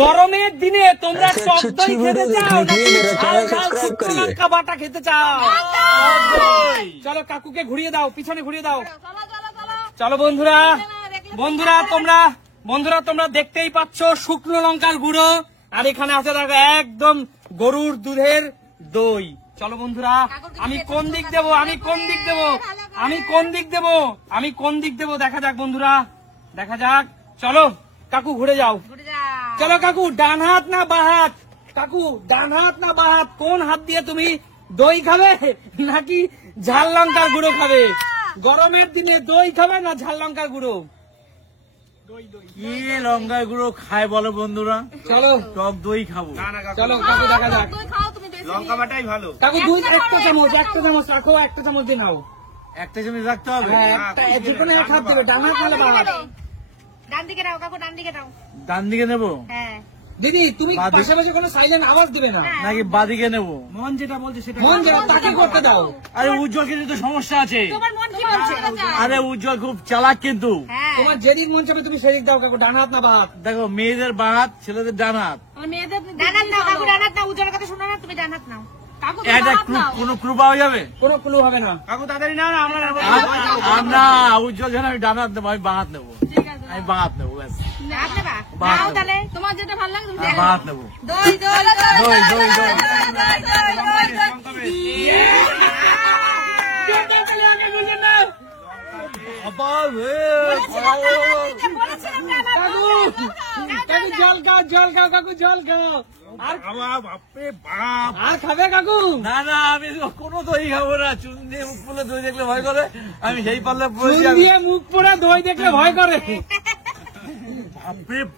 গরমের দিনে তোমরা টক দই খেতে চাও লঙ্কা বাটা খেতে চাও? চলো কাকুকে ঘুরিয়ে দাও, পিছনে ঘুরিয়ে দাও। চলো বন্ধুরা, বন্ধুরা তোমরা দেখতেই পাচ্ছ শুকনো লঙ্কার গুঁড়ো, আর এখানে আছে দেখো একদম গরুর দুধের দই। চলো বন্ধুরা, আমি কোন দিক দেবো দেখা যাক বন্ধুরা, দেখা যাক। চলো কাকু ঘুরে যাও। চলো কাকু, ডান হাত না বাঁ হাত? কাকু ডান হাত না বাঁ হাত? কোন হাত দিয়ে তুমি দই খাবে নাকি ঝাল লঙ্কার গুঁড়ো খাবে? গরমের দিনে দই খাবে না ঝাল লঙ্কার গুঁড়ো? কি লঙ্কার গুঁড়ো খায় বলো বন্ধুরা? চলো টক দই খাবো। চলো কাকু দেখা যাক। লঙ্কা বাটাই ভালো। কাকু দুধ একটা চামচ রাখো, একটা চামচ দিয়ে নাও। একটা চামচ রাখতে হবে? যেকোনো এক হাত দেবে, ডান হাত নাহলে বাঁ হাত। ডান দিকে নাও কাকু, ডান দিকে নাও। ডান দিকে নেবো? হ্যাঁ দিদি তুমি পাশে পাশে কোনো সাইলেন্ট আওয়াজ দিবে না। নাকি বাদিকে নেবো? মন যেটা বলছে সেটা তাকে করতে দাও। আরে উজ্জ্বল কিন্তু তো সমস্যা আছে। তোমার মন কি বলছে? আরে উজ্জ্বল খুব চালাক কিন্তু। তোমার যেদিন মন চাবে তুমি সেদিক দাও কাকু, ডান হাত না বাঁ হাত? দেখো মেয়েদের বাঁ হাত, ছেলেদের ডান হাত। মেয়েদের ডান হাত নাও কাকু, ডান হাত নাও। উজ্জ্বলের কথা শোনো না, তুমি ডান হাত নাও। কোনো ক্লু পাওয়া যাবে? কোনো ক্লু হবে না কাকু তাড়াতাড়ি নাও না, আমরা উজ্জ্বল যেন আমি ডান হাত নেবো, আমি বাঁ হাত নেবো। আমি বাঁ হাত নেবো, ব্যাস। নাও তাহলে, তোমার যেটা ভালো লাগে তুমি বাঁ হাত নেবো। দই দই দই দই দই। জল খাও কাকু, জল খাও। আর খাবে কাকু? না না, আমি কোনো দই খাবো না। চুন দিয়ে মুখ পুলে দই দেখলে ভয় করে, আমি সেই পাল্লা মুখ পোড়া দই দেখলে ভয় করে।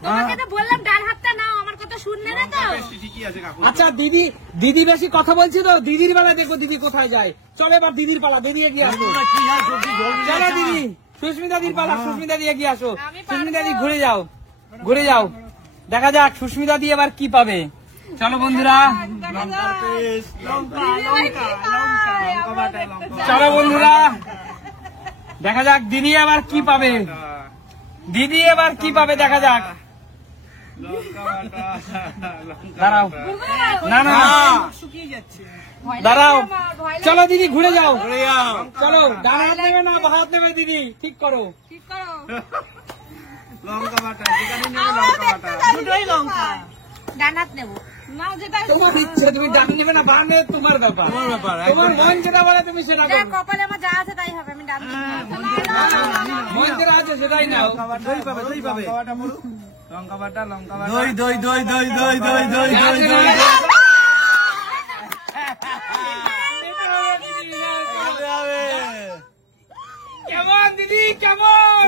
তোমাকে তো বললাম ডান হাতটা নাও, আমার কথা শুনলে না তো? আচ্ছা দিদি বেশি কথা বলছি তো, দিদির বেলা দেখো দিদি কোথায় যায়। চলো এবার দিদির পালা, দিদি এগিয়ে আসো। চলো দিদি, সুস্মিতা দিদির পালা, সুস্মিতা দিয়ে এগিয়ে আসো। সুস্মিতা দি ঘুরে যাও, দেখা যাক সুস্মিতা দি এবার কি পাবে। চলো বন্ধুরা, চলো বন্ধুরা, দেখা যাক দিদি এবার কি পাবে। দেখা যাক। দাঁড়াও, না না দাঁড়াও। চলো দিদি ঘুরে যাও। চলো ডান হাত নেবে না বাঁ হাত নেবে দিদি, ঠিক করো। লঙ্কা বাটা, যেখানে নেবে লঙ্কা বাটা। দুটোই লঙ্কা। ডান হাত নেবো। নাও যেটা তোমার ইচ্ছে, তুমি ডান নেবে না বাঁ নেবে তোমার ব্যাপার। তোমার মন যেটা বলে তুমি সেটা করো। কপালে আমার যা আছে তাই হবে, আমি ডান মন যেটা আছে সেটাই নাও। দই পাবে, দই পাবে। লঙ্কা বাটা, লঙ্কা বাটা। দই দই দই দই দই দই দই দই দই। কেমন দিদি, কেমন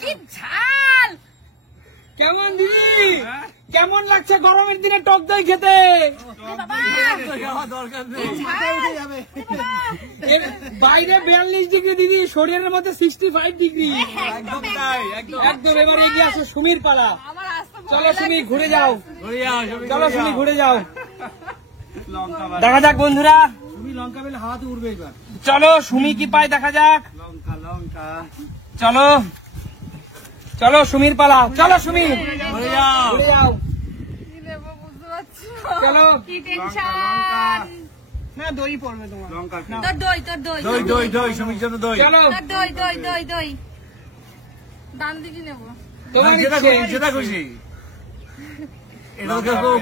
কি ঝাল! কেমন দিদি, কেমন লাগছে গরমের দিনে টক দই খেতে? বাইরে 42 ডিগ্রি দিদি, শরীরের মধ্যে 65 ডিগ্রি। একদম এবার এগিয়ে আসো, সুমির পালা। চলো সুমি ঘুরে যাও, চলো সুমি ঘুরে যাও। দেখা যাক বন্ধুরা, লঙ্কা বেলে হাওয়াতে উড়বে এবার। চলো সুমি কি পায় দেখা যাক। লঙ্কা লঙ্কা। চলো চলো সুমির পালা, চলো সুমি ঘুরে যাও। ঘুরে যাও। চলো কি টেনশন! না দই পড়বে তোমার। লঙ্কা তোর দই, তোর দই। দই দই দই, সুমির জন্য দই। চলো তোর দই, দই, দই, দই। ডান দিকে নেবো। তোমার যেটা ইচ্ছে। খুশি, যেটা খুশি। এটা তো খুব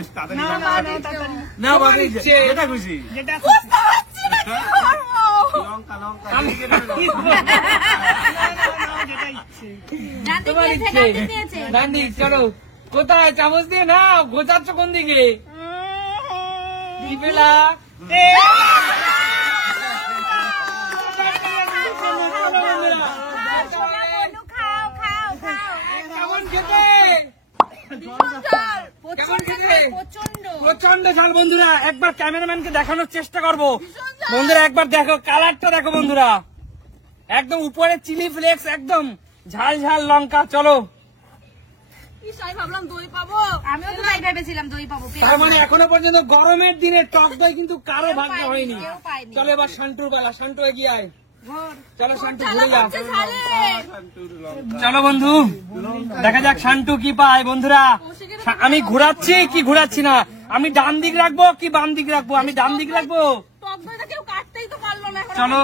না বাকি, যেটা খুশি। বুঝতে পারছি না কি করবো। লঙ্কা লঙ্কা। ডান দিকে তোমার নিয়েছে, ইচ্ছে। ডান দিকে নিয়েছে। ডান দিক, চলো। কোথায় চামচ দিয়ে নাও, গোছাচ্ছ কোন দিকে? দিবেলা। খাও, খাও, খাও। কেমন খেতে? প্রচন্ড খেতে? ঝাল, প্রচন্ড। প্রচন্ড ঝাল বন্ধুরা। একবার ক্যামেরাম্যানকে দেখানোর চেষ্টা করবো বন্ধুরা, একবার দেখো কালারটা দেখো বন্ধুরা, একদম উপরে চিলি ফ্লেক্স, একদম ঝাল ঝাল লঙ্কা। চলো ভাবলাম দই পাবো, আমিও তো তাই ভেবেছিলাম দই পাবো। তার মানে এখনো পর্যন্ত গরমের দিনে টক দই কিন্তু কারো ভাগ্য হয়নি। কেউ পায়নি। চলো এবার শান্টুর বেলা, শান্টু এগিয়ে আয়। চলো শান্টু ঘুরে যাও। চলো বন্ধু দেখা যাক শান্টু কি পায়। বন্ধুরা আমি ঘোরাচ্ছি কি ঘোরাচ্ছি না, আমি ডান দিক রাখবো কি বাম দিক রাখবো, আমি ডান দিক রাখবো। চলো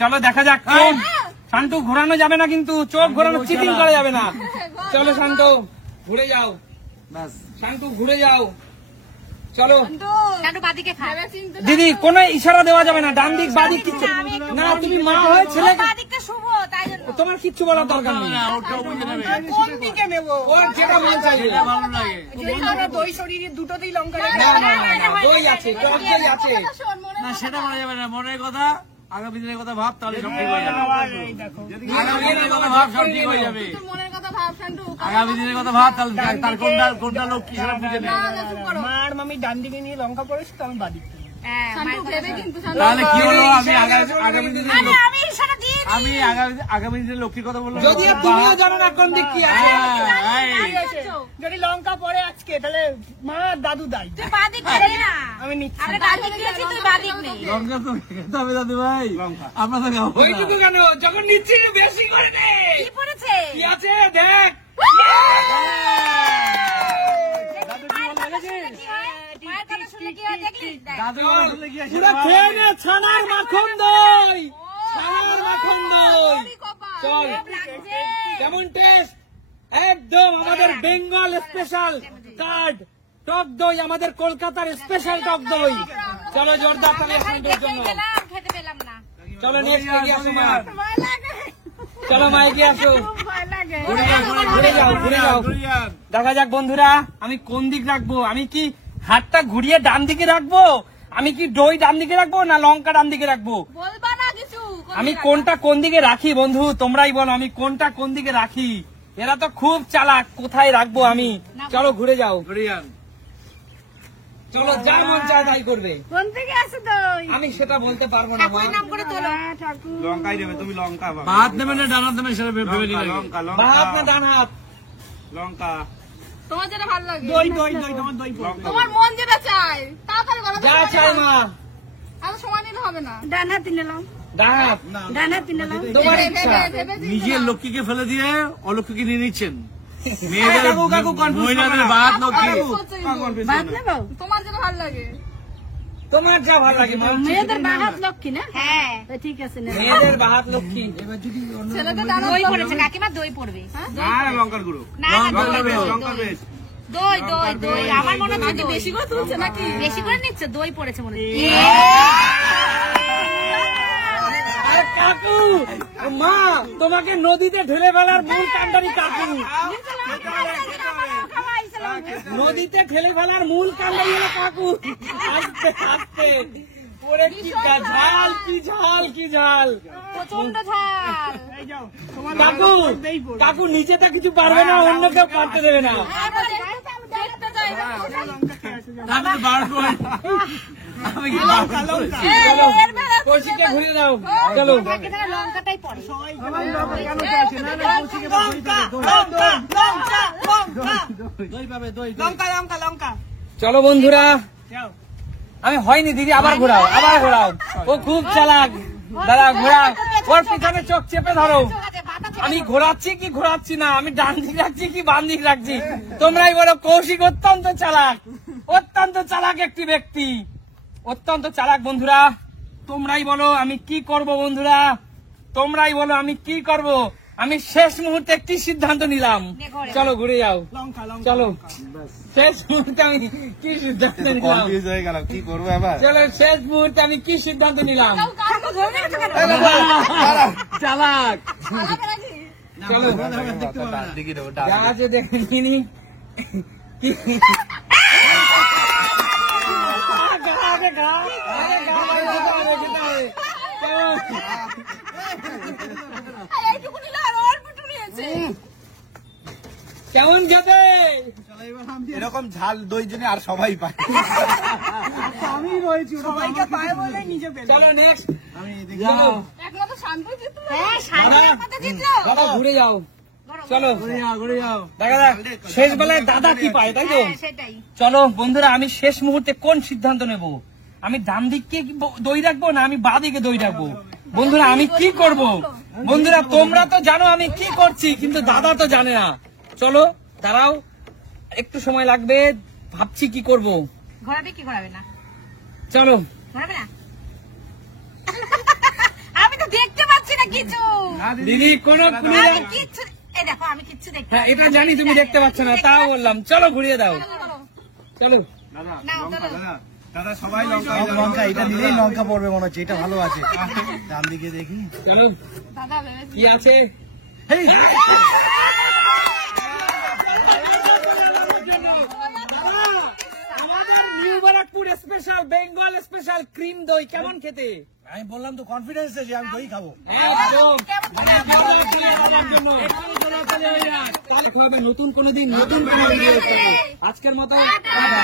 চলো দেখা যাক। চোখ শান্টু ঘোরানো যাবে না, কিন্তু চোখ ঘোরানো চিটিং করা যাবে না। চলো শান্টু ঘুরে যাও, শান্টু ঘুরে যাও। চলো দিদি কোনো ইশারা দেওয়া যাবে না, ডান দিক বাদিক কিচ্ছু না। তুমি মা হয়ে ছেলেকে তোমার কিচ্ছু বলার দরকার নেই। কোন দিকে নেবো? ওর যেটা মন চাইবে। দই শরীরে দুটোতেই লঙ্কা না, না, না, না, দই আছে, টক দই আছে। না সেটা বলা যাবে না, মনের কথা আগামী দিনের কথা ভাব, তাহলে সব ঠিক হয়ে যাবে। আগামী দিনের কথা ভাব, সব ঠিক হয়ে যাবে। আগামী দিনের কথা ভাব, তাহলে তার কোনটা লোক কি সেটা বুঝে নেবে। মার মামি ডান দিকে নিয়ে লঙ্কা পড়েছে, তো আমি বাদিক। তাহলে কি হলো, আমি আগামী দিনের আগামী দিনের লক্ষ্মীর কথা বললাম। যদি তুমিও জানো না কোন দিক কি আছে। যদি লঙ্কা পড়ে আজকে, তাহলে মা দাদু দাই। আমি নিচ্ছি। লঙ্কা তো খেতে হবে দাদু ভাই, আমরা তো খাবো না। ওইটুকু কেন, যখন নিচ্ছি বেশি করে নে। কি আছে দেখ। দাদু আসলে কি আছে? পুরো খেয়ে নে ছানার মাখন দই, ছানার মাখন দই। চল কেমন টেস্ট, একদম আমাদের বেঙ্গল স্পেশাল কার্ড টক দই, আমাদের কলকাতার স্পেশাল টক দই। চলো জোরদার তালি শান্টুর জন্য। চলো নেক্সট এগিয়ে আসো মা, চলো মা এগিয়ে আসো। ঘুরে যাও ঘুরে যাও। দেখা যাক বন্ধুরা আমি কোন দিক রাখবো, আমি কি হাতটা ঘুরিয়ে ডান দিকে রাখবো, আমি কি দই ডান দিকে রাখবো না লঙ্কা ডান দিকে রাখবো, আমি কোনটা কোন দিকে রাখি বন্ধু তোমরাই বলো, আমি কোনটা কোন দিকে রাখি। এরা তো খুব চালাক, কোথায় রাখবো আমি। চলো ঘুরে যাও, চলো যা মন চায় তাই করবে। কোন থেকে আসে দই? আমি সেটা বলতে পারবো না মা। নাম করে তোলো। লঙ্কাই দেবে, তুমি লঙ্কা পাবে। ভাত দেবে না ডান হাত দেবে সেটা ভেবে নিলে। লঙ্কা বাঁ হাত না লঙ্কা ডান হাত? লঙ্কা তোমার যেটা ভালো লাগে, দই দই দই, তোমার দই পড়বে। লঙ্কা তোমার মন যেটা চায় তাড়াতাড়ি করো। যা চাই মা। আর সময় নিলে হবে না। ডান হাত নিলাম, ডান হাত ডান হাত নিলাম। তোমার ইচ্ছা। নিজের লক্ষ্মীকে ফেলে দিয়ে অলক্ষ্মীকে নিয়ে নিচ্ছেন। কাকু, কাকু, confuse মহিলাদের করো না। বাদ লক্ষ্মী। বাদ নেবো, তোমার যেটা ভালো লাগে। তোমার যা ভালো লাগে মা। মেয়েদের বাঁ হাত লক্ষ্মী না? হ্যাঁ ঠিক আছে। মেয়েদের বাঁ হাত লক্ষ্মী। ছেলেদের ডান হাত দই পড়েছে, কাকিমা দই পড়বে। আর লঙ্কার গুঁড়ো, না লঙ্কার বেশ, লঙ্কার বেশ। দই দই দই, আমার মনে হচ্ছে বেশি করে তুলছে নাকি? বেশি করে নিচ্ছে, দই পড়েছে মনে হচ্ছে। আরে কাকু, মা তোমাকে নদীতে ঢেলে ফেলার মূল কাণ্ডারি কাকু। নদীতে ঠেলে ফেলার মূল কাণ্ডারি হলো কাকু। আস্তে আস্তে ওরে কি ঝাল, কি ঝাল, কি ঝাল। প্রচন্ড ঝাল। কাকু, কাকু নিজেটা কিছু পারবে না, অন্য কেউ পারতে দেবে না। দেখতে যাই না। আমি তো বার করে আমি কি বার করে? চলো কৌশিককে ঘুরে দাও। চলো লঙ্কাটাই পড়ে। লঙ্কা লঙ্কা লঙ্কা। চলো বন্ধুরা, যাও। আমি হয়নি দিদি, আবার ঘোরাও, আবার ঘোরাও। ও খুব চালাক, দাদা ঘোরাও, ওর পিছনে চোখ চেপে ধরো। আমি ঘোরাচ্ছি কি ঘোরাচ্ছি না, আমি ডান দিক রাখছি কি বাম দিক রাখছি, তোমরাই বলো। কৌশিক অত্যন্ত চালাক, অত্যন্ত চালাক একটি ব্যক্তি, অত্যন্ত চালাক। বন্ধুরা তোমরাই বলো আমি কি করব, বন্ধুরা তোমরাই বলো আমি কি করব। আমি শেষ মুহূর্তে একটি সিদ্ধান্ত নিলাম। চলো ঘুরে যাও, লঙ্কা লঙ্কা। চলো শেষ মুহূর্তে আমি কি সিদ্ধান্ত নিলাম। কনফিউজ হয়ে গেল, কি করবো এবার? চলো শেষ মুহূর্তে আমি কি সিদ্ধান্ত নিলাম। চালাক, চলো দিকে দেবো, যা আছে দেখে নিনি। কেমন খেতে? এরকম ঝাল দই জন্য আর সবাই পায়। আমি রয়েছি, সবাইকে পায় বলে নিজে পেল। চলো নেক্সট, একমাত্র শান্ত জিতলো। হ্যাঁ শান্ত একমাত্র জিতলো। দাদা ঘুরে যাও। চলো ঘুরে যাও। দেখা যাক শেষ বেলায় দাদা কি পায়, তাই তো? সেটাই। চলো বন্ধুরা আমি শেষ মুহূর্তে কোন সিদ্ধান্ত নেব, আমি ডান দিকে দই রাখবো না আমি বাঁ দিকে দই রাখবো। বন্ধুরা আমি কি করব? বন্ধুরা তোমরা তো জানো আমি কি করছি, কিন্তু দাদা তো জানে না। চলো দাঁড়াও, একটু সময় লাগবে, ভাবছি কি করব। ঘোরাবে কি ঘোরাবে না? চলো ঘোরাবে না? আমি তো দেখতে পাচ্ছি না কিছু। দিদি কোন আমি কিচ্ছু, এই দেখো আমি কিচ্ছু দেখতে হ্যাঁ এটা জানি তুমি দেখতে পাচ্ছ না, তাও বললাম চলো ঘুরিয়ে দাও। চলো দাদা সবাই লঙ্কা লঙ্কা এটা দিলেই লঙ্কা পড়বে মনে হচ্ছে, এটা ভালো আছে। ডান দিকে দেখি চলো দাদা ভেবেছি কি আছে। আমাদের new Barrackpore special, Bengal special cream দই কেমন খেতে? আমি বললাম তো কনফিডেন্স আছে আমি দই খাবো। একদম দেখা হবে নতুন কোনো দিন, নতুন কোনো ভিডিও। আজকের মতো টাটা।